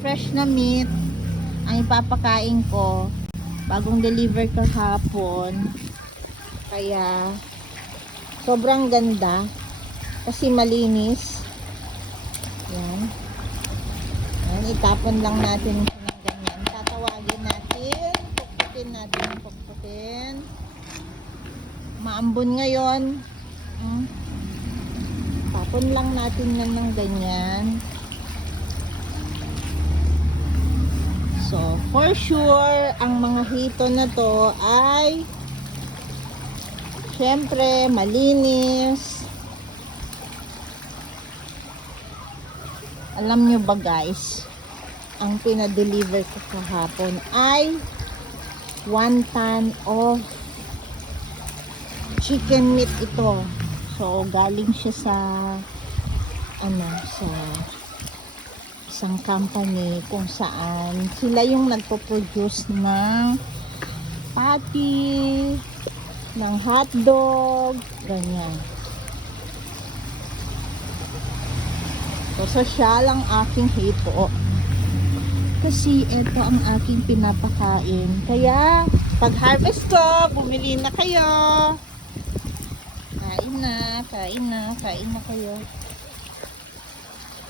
Fresh na meat ang ipapakain ko. Bagong deliver kahapon. Kaya sobrang ganda kasi malinis. Yan. Yan, itapon lang natin ng ganyan. Tatawagin natin, pukpukin. Maambon ngayon. Tapon lang natin yan ng ganyan. So, for sure, ang mga hito na to ay syempre malinis. Alam nyo ba guys, ang pinadeliver ko kahapon ay 1 ton of chicken meat ito. So, galing siya sa sa isang company kung saan sila yung nagpo-produce ng patty, ng hotdog, ganyan. So, social ang aking hito. Kasi ito ang aking pinapakain. Kaya, pag harvest ko, bumili na kayo. Kain na kayo.